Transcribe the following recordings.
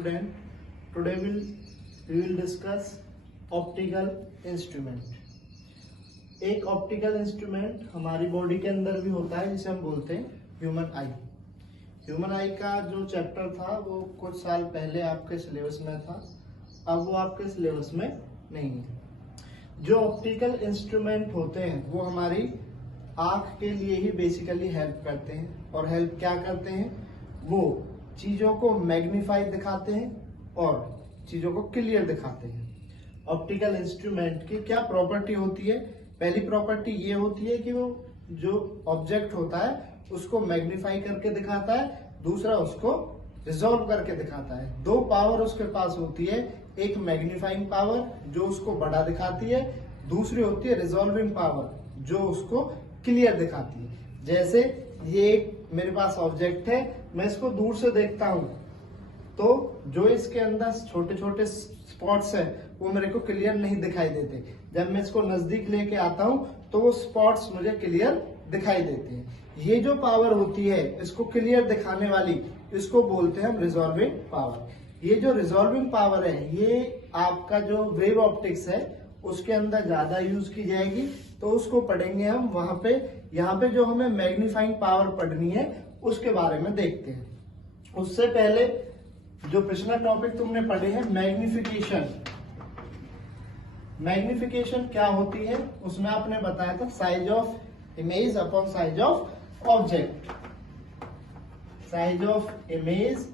student. Today we will discuss optical instrument. एक optical instrument हमारी body के अंदर भी होता है जिसे हम बोलते हैं ह्यूमन आई। ह्यूमन आई का जो चैप्टर था वो कुछ साल पहले आपके सिलेबस में था, अब वो आपके सिलेबस में नहीं है। जो ऑप्टिकल इंस्ट्रूमेंट होते हैं वो हमारी आंख के लिए ही बेसिकली हेल्प करते हैं। और हेल्प क्या करते हैं? वो चीजों को मैग्नीफाई दिखाते हैं और चीजों को क्लियर दिखाते हैं। ऑप्टिकल इंस्ट्रूमेंट की क्या प्रॉपर्टी होती है? पहली प्रॉपर्टी ये होती है कि वो जो ऑब्जेक्ट होता है उसको मैग्नीफाई करके दिखाता है, दूसरा उसको रिजॉल्व करके दिखाता है। दो पावर उसके पास होती है, एक मैग्नीफाइंग पावर जो उसको बड़ा दिखाती है, दूसरी होती है रिजॉल्विंग पावर जो उसको क्लियर दिखाती है। जैसे ये मेरे पास ऑब्जेक्ट है, मैं इसको दूर से देखता हूं तो जो इसके अंदर छोटे छोटे स्पॉट्स है वो मेरे को क्लियर नहीं दिखाई देते। जब मैं इसको नजदीक लेके आता हूं तो वो स्पॉट्स मुझे क्लियर दिखाई देते हैं। ये जो पावर होती है इसको क्लियर दिखाने वाली, इसको बोलते हैं हम रिजॉल्विंग पावर। ये जो रिजॉल्विंग पावर है ये आपका जो वेव ऑप्टिक्स है उसके अंदर ज्यादा यूज की जाएगी, तो उसको पढ़ेंगे हम वहां पे। यहाँ पे जो हमें मैग्नीफाइंग पावर पढ़नी है उसके बारे में देखते हैं। उससे पहले जो पिछला टॉपिक तुमने पढ़े हैं मैग्निफिकेशन, मैग्निफिकेशन क्या होती है उसमें आपने बताया था size of image upon size of object, size of image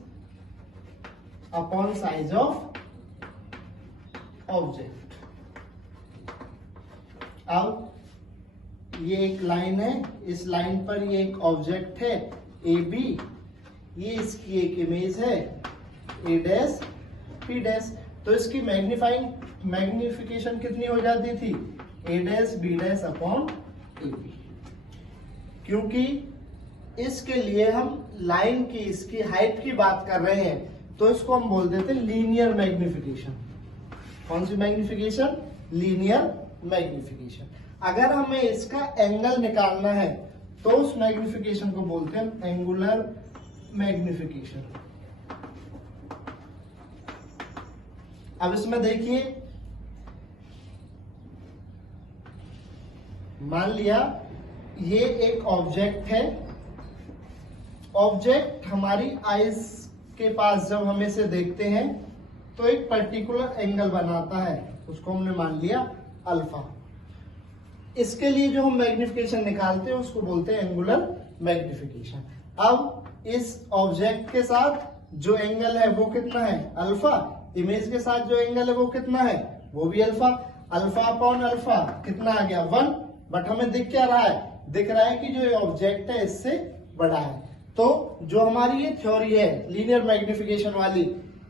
upon size of object. अब ये एक लाइन है, इस लाइन पर ये एक ऑब्जेक्ट है ए बी, ये इसकी एक इमेज है ए डैश पी डैश। तो इसकी मैग्निफिकेशन कितनी हो जाती थी? A dash B dash upon A B. क्योंकि इसके लिए हम लाइन की इसकी हाइट की बात कर रहे हैं तो इसको हम बोल देते हैं लीनियर मैग्निफिकेशन। कौन सी मैग्निफिकेशन? Linear magnification. अगर हमें इसका एंगल निकालना है तो उस मैग्निफिकेशन को बोलते हैं एंगुलर मैग्निफिकेशन। अब इसमें देखिए, मान लिया ये एक ऑब्जेक्ट है। ऑब्जेक्ट हमारी आईज के पास जब हम इसे देखते हैं तो एक पर्टिकुलर एंगल बनाता है, उसको हमने मान लिया अल्फा। इसके लिए जो हम मैग्निफिकेशन निकालते हैं उसको बोलते हैं एंगुलर मैग्निफिकेशन। अब इस ऑब्जेक्ट के साथ जो एंगल है वो कितना है? अल्फा। इमेज के साथ जो एंगल है वो कितना है? वो भी अल्फा। अल्फा अपॉन अल्फा कितना आ गया? 1। बट हमें दिख क्या रहा है? दिख रहा है कि जो ये ऑब्जेक्ट है इससे बड़ा है। तो जो हमारी ये थ्योरी है लीनियर मैग्निफिकेशन वाली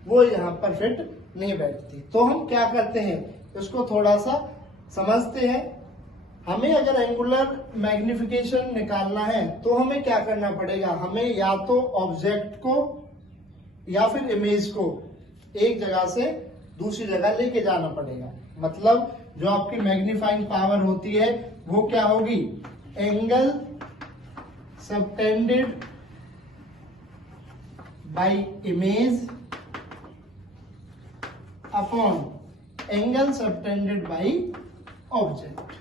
वो यहाँ पर फिट नहीं बैठती। तो हम क्या करते हैं, इसको थोड़ा सा समझते हैं। हमें अगर एंगुलर मैग्निफिकेशन निकालना है तो हमें क्या करना पड़ेगा? हमें या तो ऑब्जेक्ट को या फिर इमेज को एक जगह से दूसरी जगह लेके जाना पड़ेगा। मतलब जो आपकी मैग्नीफाइंग पावर होती है वो क्या होगी? Angle subtended by image upon angle subtended by object.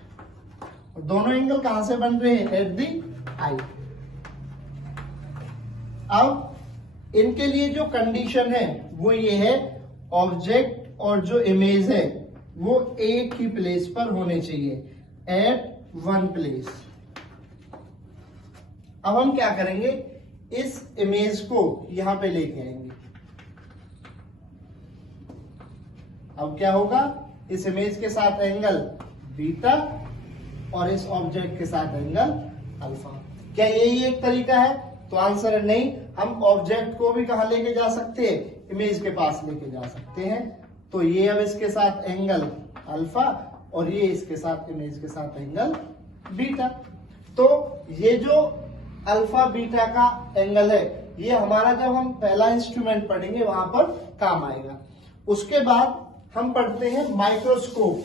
दोनों एंगल कहां से बन रहे हैं? एट दी आई। अब इनके लिए जो कंडीशन है वो ये है, ऑब्जेक्ट और जो इमेज है वो एक ही प्लेस पर होने चाहिए, एट वन प्लेस। अब हम क्या करेंगे, इस इमेज को यहां पे लेके आएंगे। अब क्या होगा? इस इमेज के साथ एंगल बीटा और इस ऑब्जेक्ट के साथ एंगल अल्फा। क्या यही एक तरीका है? तो आंसर है नहीं। हम ऑब्जेक्ट को भी कहां लेके जा सकते हैं? इमेज के पास लेके जा सकते हैं। तो ये अब इसके साथ एंगल अल्फा और ये इसके साथ इमेज के साथ एंगल बीटा। तो ये जो अल्फा बीटा का एंगल है ये हमारा जब हम पहला इंस्ट्रूमेंट पढ़ेंगे वहां पर काम आएगा। उसके बाद हम पढ़ते हैं माइक्रोस्कोप।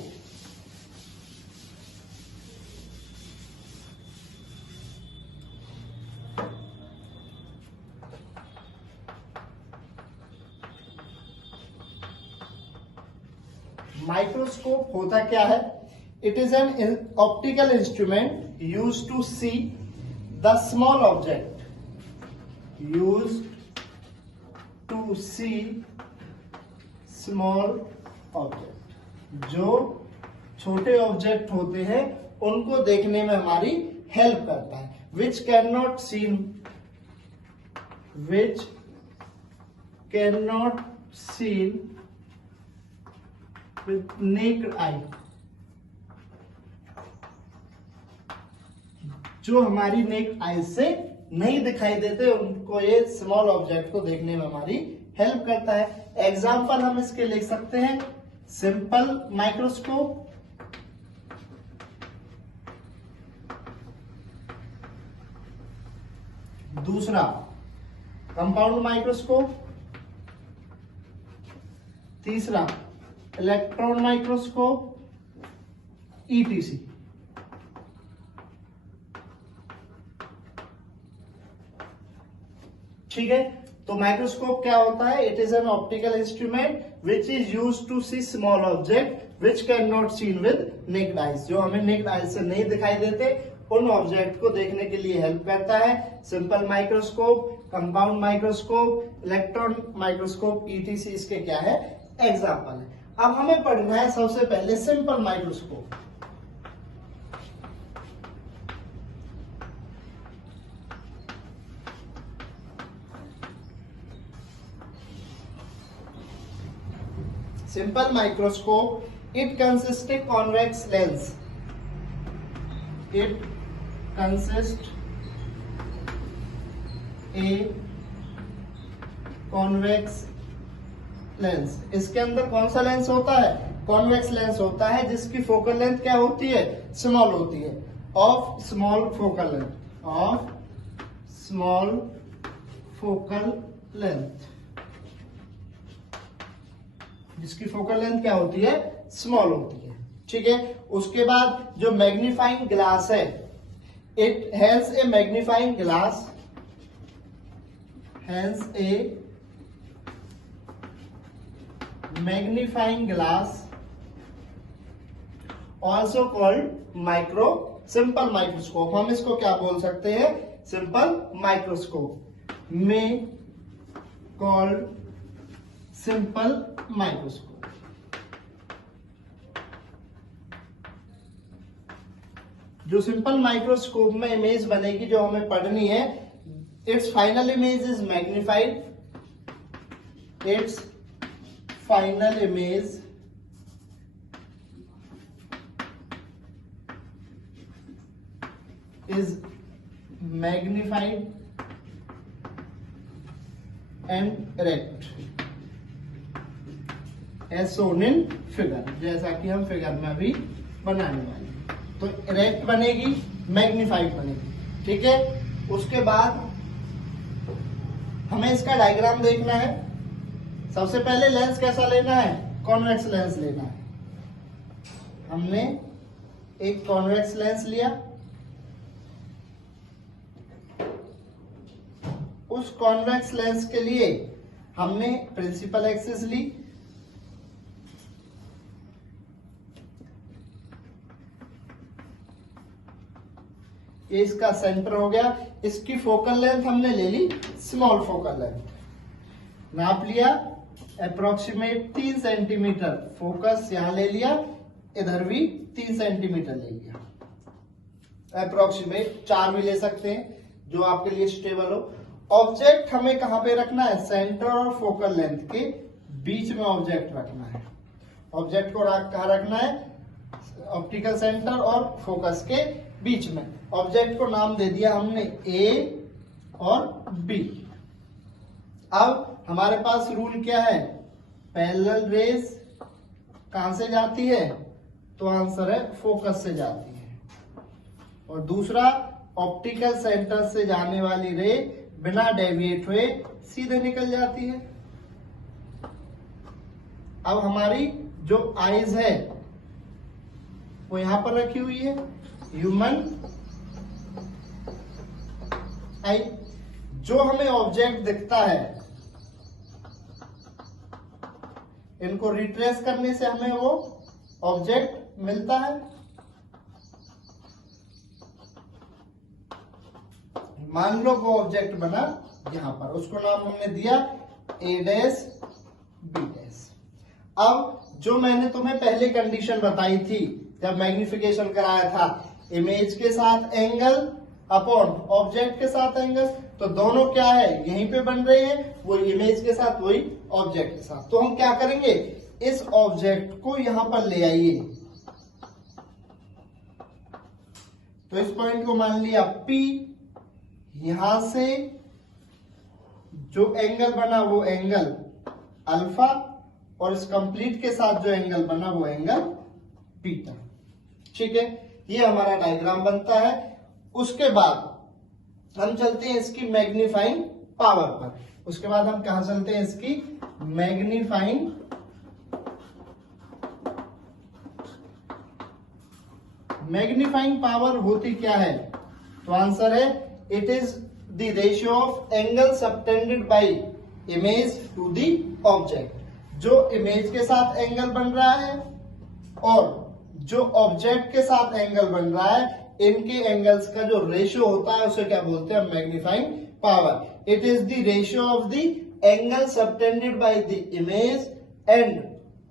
माइक्रोस्कोप होता क्या है? It is an optical instrument use to see the small object, use to see small object. जो छोटे ऑब्जेक्ट होते हैं उनको देखने में हमारी हेल्प करता है। विच can not scene, which can not seen with necked आई, जो हमारी नेक्ड आई से नहीं दिखाई देते उनको ये स्मॉल ऑब्जेक्ट को देखने में हमारी हेल्प करता है। एग्जाम्पल हम इसके लिख सकते हैं, सिंपल माइक्रोस्कोप, दूसरा कंपाउंड माइक्रोस्कोप, तीसरा इलेक्ट्रॉन माइक्रोस्कोप, ETC। ठीक है, तो माइक्रोस्कोप क्या होता है? It is an optical instrument which is use to see small object which can not seen with naked eyes, जो हमें नेक्ड आइज से नहीं दिखाई देते उन ऑब्जेक्ट को देखने के लिए हेल्प करता है। Simple microscope, compound microscope, electron microscope, ETC इसके क्या है? एग्जाम्पल है। अब हमें पढ़ना है सबसे पहले simple microscope. Simple microscope, it consists a convex lens. It consists a convex lens. इसके अंदर कौन सा लेंस होता है? कॉन्वेक्स लेंस होता है, जिसकी फोकल लेंथ क्या होती है? स्मॉल होती है। Of small focal length, of small focal length, जिसकी फोकल लेंथ क्या होती है? स्मॉल होती है। ठीक है, उसके बाद जो मैग्नीफाइंग ग्लास है, it has a magnifying glass, has a magnifying glass, also called micro simple microscope. हम इसको क्या बोल सकते हैं? सिंपल माइक्रोस्कोप में कॉल्ड सिंपल माइक्रोस्कोप। जो सिंपल माइक्रोस्कोप में इमेज बनेगी, जो हमें पढ़नी है, it's final image is magnified, it's final image is magnified and erect as shown in figure, जैसा कि हम फिगर में अभी बनाने वाले हैं। तो रेक्ट बनेगी, मैग्निफाइड बनेगी। ठीक है, उसके बाद हमें इसका डायग्राम देखना है। सबसे पहले लेंस कैसा लेना है? कॉन्वेक्स लेंस लेना है। हमने एक कॉन्वेक्स लेंस लिया, उस कॉन्वेक्स लेंस के लिए हमने प्रिंसिपल एक्सिस ली, ये इसका सेंटर हो गया। इसकी फोकल लेंथ हमने ले ली स्मॉल फोकल लेंथ, नाप लिया अप्रोक्सीमेट 3 सेंटीमीटर, फोकस यहां ले लिया, इधर भी 3 सेंटीमीटर ले लिया, अप्रोक्सीमेट 4 भी ले सकते हैं, जो आपके लिए स्टेबल हो। ऑब्जेक्ट हमें कहां पे रखना है? सेंटर और फोकल लेंथ के बीच में ऑब्जेक्ट रखना है। ऑब्जेक्ट को कहां रखना है? ऑप्टिकल सेंटर और फोकस के बीच में। ऑब्जेक्ट को नाम दे दिया हमने ए और बी। अब हमारे पास रूल क्या है? पैरेलल रेज कहां से जाती है? तो आंसर है फोकस से जाती है। और दूसरा, ऑप्टिकल सेंटर से जाने वाली रे बिना डेविएट हुए सीधे निकल जाती है। अब हमारी जो आईज है वो यहां पर रखी हुई है, ह्यूमन आई। जो हमें ऑब्जेक्ट दिखता है इनको रिट्रेस करने से हमें वो ऑब्जेक्ट मिलता है। मान लो वो ऑब्जेक्ट बना यहां पर, उसको नाम हमने दिया a डैश b डैश। अब जो मैंने तुम्हें पहले कंडीशन बताई थी जब मैग्निफिकेशन कराया था, इमेज के साथ एंगल अपॉन ऑब्जेक्ट के साथ एंगल, तो दोनों क्या है यहीं पे बन रहे हैं, वो इमेज के साथ वही ऑब्जेक्ट के साथ। तो हम क्या करेंगे, इस ऑब्जेक्ट को यहां पर ले आइए, तो इस पॉइंट को मान लिया P, यहां से जो एंगल बना वो एंगल अल्फा, और इस कंप्लीट के साथ जो एंगल बना वो एंगल बीटा। ठीक है, ये हमारा डायग्राम बनता है। उसके बाद हम चलते हैं इसकी मैग्नीफाइंग पावर पर। उसके बाद हम कहा चलते हैं, इसकी मैग्नीफाइंग पावर होती क्या है, तो आंसर है it is the ratio of angle subtended by image to the object. जो इमेज के साथ एंगल बन रहा है और जो ऑब्जेक्ट के साथ एंगल बन रहा है, इनके एंगल्स का जो रेशियो होता है उसे क्या बोलते हैं, magnifying power. It is the ratio of the angle subtended by the image and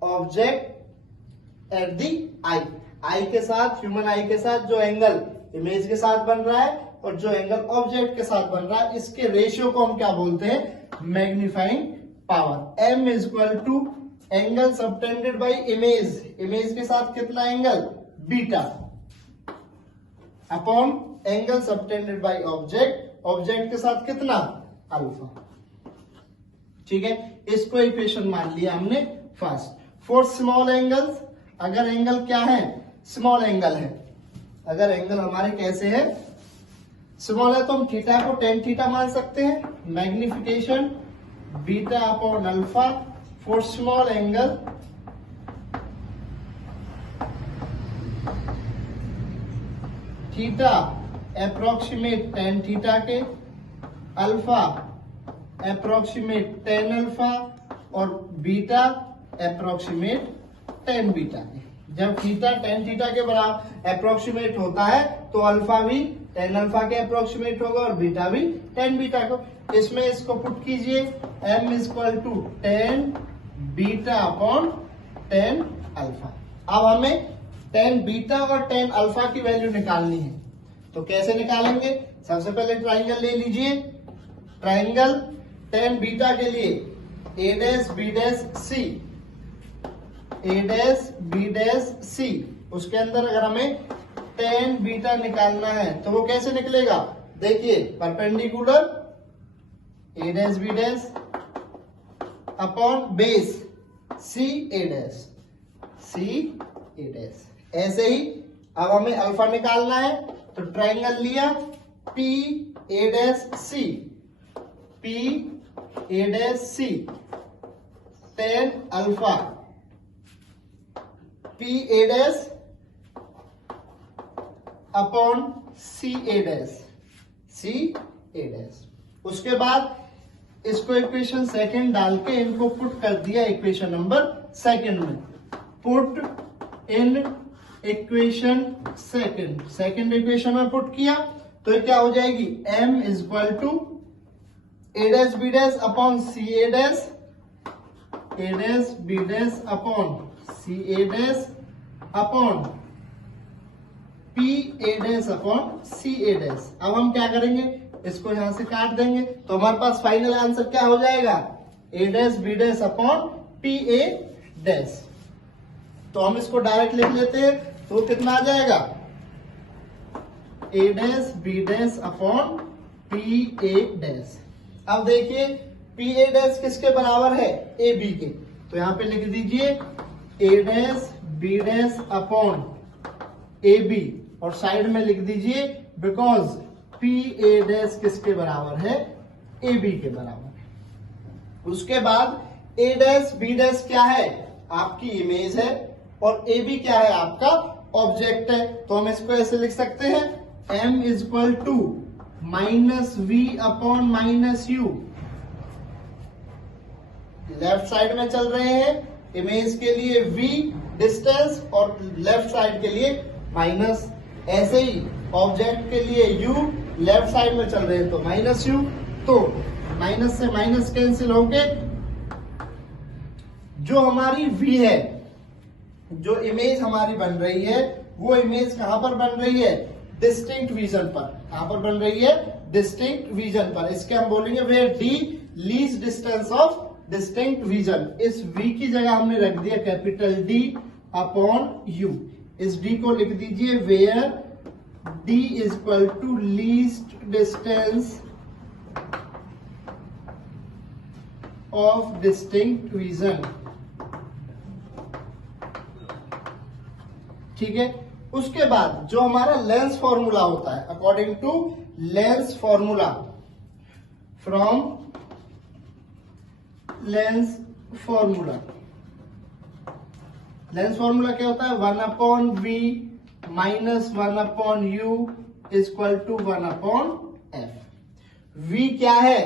object at the eye. Eye के साथ, ह्यूमन आई के साथ जो एंगल इमेज के साथ बन रहा है और जो एंगल ऑब्जेक्ट के साथ बन रहा है, इसके रेशियो को हम क्या बोलते हैं, magnifying power. m is equal to angle subtended by image, image के साथ कितना angle beta, upon angle subtended by object, object के साथ कितना अल्फा। ठीक है, इसको इक्वेशन मान लिया हमने फर्स्ट। फॉर स्मॉल एंगल्स, अगर एंगल क्या है, स्मॉल एंगल है, अगर एंगल हमारे कैसे है, स्मॉल है, तो हम थीटा को tan थीटा मान सकते हैं। Magnification beta upon alpha for small angle, theta approximate tan theta के, अल्फा अप्रोक्सीमेट tan अल्फा, और बीटा अप्रोक्सीमेट tan बीटा के। जब थीटा tan थीटा के बराबर अप्रोक्सीमेट होता है तो अल्फा भी tan अल्फा के अप्रोक्सीमेट होगा और बीटा भी tan बीटा को। इसमें इसको पुट कीजिए, m is equal to tan beta upon tan alpha. अब हमें tan बीटा और tan अल्फा की वैल्यू निकालनी है, तो कैसे निकालेंगे, सबसे पहले ट्राइंगल ले लीजिए। ट्राइंगल tan बीटा के लिए a dash b dash c, a dash b dash c, उसके अंदर अगर हमें tan बीटा निकालना है तो वो कैसे निकलेगा, देखिए perpendicular a dash b dash upon base c a dash, c a dash. ऐसे ही अब हमें अल्फा निकालना है, तो ट्राइंगल लिया p a dash c, p a dash c, tan alpha p a dash upon c a dash, c a dash. उसके बाद इसको इक्वेशन सेकंड डाल के इनको पुट कर दिया इक्वेशन नंबर सेकंड में। Put in equation second, second equation में पुट किया तो ये क्या हो जाएगी, m is equal to a dash b dash upon c a dash, a dash b dash upon c a dash upon p a dash upon c a dash. अब हम क्या करेंगे, इसको यहां से काट देंगे तो हमारे पास फाइनल आंसर क्या हो जाएगा, a dash b dash upon p a dash. तो हम इसको डायरेक्ट लिख लेते हैं, तो कितना आ जाएगा, a dash b dash upon p a dash. अब देखिए p a डैश किसके बराबर है, a b के, तो यहां पे लिख दीजिए a dash b dash upon a b, और साइड में लिख दीजिए बिकॉज p a डैश किसके बराबर है, a b के बराबर है। उसके बाद a डैश b डैश क्या है, आपकी इमेज है, और a b क्या है, आपका ऑब्जेक्ट है। तो हम इसको ऐसे लिख सकते हैं, m is equal to minus v upon minus u। Left side में चल रहे हैं इमेज के लिए v डिस्टेंस और लेफ्ट साइड के लिए माइनस। ऐसे ही ऑब्जेक्ट के लिए u लेफ्ट साइड में चल रहे हैं तो माइनस u, तो माइनस से माइनस कैंसिल होके जो हमारी v है, जो इमेज हमारी बन रही है वो इमेज कहां पर बन रही है, डिस्टिंक्ट विजन पर। कहां पर बन रही है, डिस्टिंक्ट विजन पर। इसके हम बोलेंगे where d least distance of distinct vision. इस v की जगह हमने रख दिया कैपिटल D अपॉन u। इस d को लिख दीजिए where d is equal to least distance of distinct vision. ठीक है, उसके बाद जो हमारा लेंस फॉर्मूला होता है, according to lens formula, from lens formula, lens formula क्या होता है, 1/v minus 1/u is equal to 1/f। v क्या है,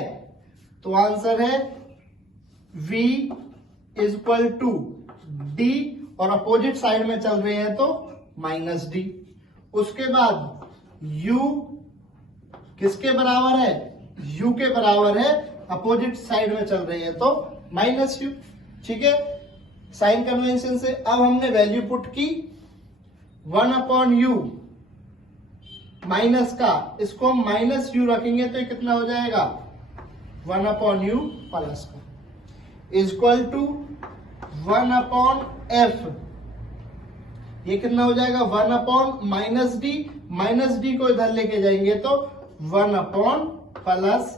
तो आंसर है v is equal to d, और अपोजिट साइड में चल रहे हैं तो माइनस d। उसके बाद u किसके बराबर है, u के बराबर है, अपोजिट साइड में चल रही है तो माइनस u। ठीक है, साइन कन्वेंशन से अब हमने वैल्यू पुट की 1/u माइनस का, इसको हम माइनस u रखेंगे तो ये कितना हो जाएगा, 1/u प्लस का इज इक्वल टू 1/f। ये कितना हो जाएगा, 1/-d, माइनस डी को इधर लेके जाएंगे तो 1/ प्लस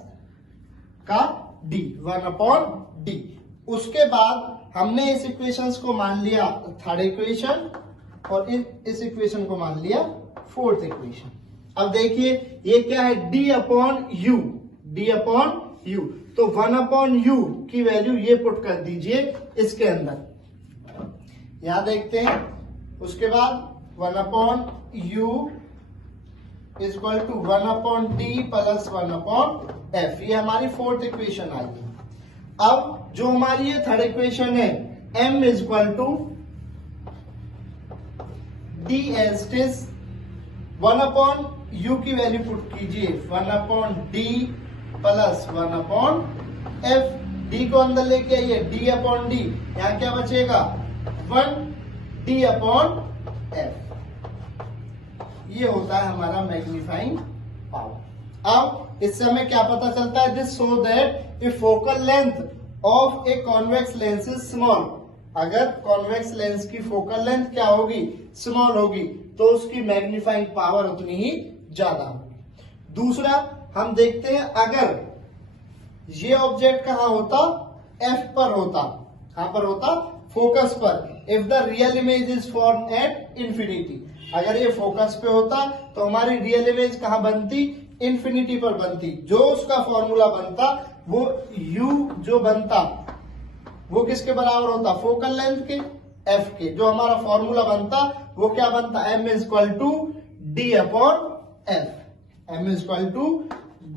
का d, 1/d। उसके बाद हमने इस इक्वेशंस को मान लिया थर्ड इक्वेशन और इस इक्वेशन को मान लिया फोर्थ इक्वेशन। अब देखिए ये क्या है, d/u, d/u, तो 1/u की वैल्यू ये पुट कर दीजिए इसके अंदर, यहां देखते हैं। उसके बाद 1/u is equal to 1/d plus 1/f, ये हमारी फोर्थ इक्वेशन आई है। अब जो हमारी ये थर्ड इक्वेशन है, m is equal to d as it is, 1/u की वैल्यू पुट कीजिए 1/d प्लस 1/f। d को अंदर लेके आइए, d/d, यहां क्या बचेगा, 1d/f। ये होता है हमारा मैग्नीफाइंग पावर। अब इससे हमें क्या पता चलता है, this show that if focal length of a convex lens is small, अगर कॉन्वेक्स लेंस की फोकल लेंथ क्या होगी, स्मॉल होगी, तो उसकी मैग्नीफाइंग पावर उतनी ही ज्यादा होगी। दूसरा हम देखते हैं, अगर ये ऑब्जेक्ट कहां होता, f पर होता, कहां पर होता, फोकस पर। If the real image is form at infinity, अगर ये फोकस पे होता तो हमारी रियल इमेज कहां बनती, इंफिनिटी पर बनती। जो उसका फॉर्मूला बनता वो u जो बनता वो किसके बराबर होता, फोकल लेंथ के, f के। जो हमारा फॉर्मूला बनता वो क्या बनता, m is equal to d/f, m is equal to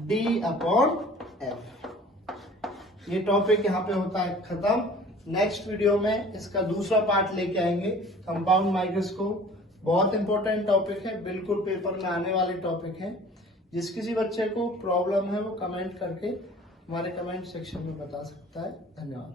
d/f। ये टॉपिक यहाँ पे होता है खत्म। नेक्स्ट वीडियो में इसका दूसरा पार्ट लेके आएंगे, कंपाउंड माइक्रोस्कोप। बहुत इंपॉर्टेंट टॉपिक है, बिल्कुल पेपर में आने वाले टॉपिक है। जिस किसी बच्चे को प्रॉब्लम है वो कमेंट करके हमारे कमेंट सेक्शन में बता सकता है। धन्यवाद।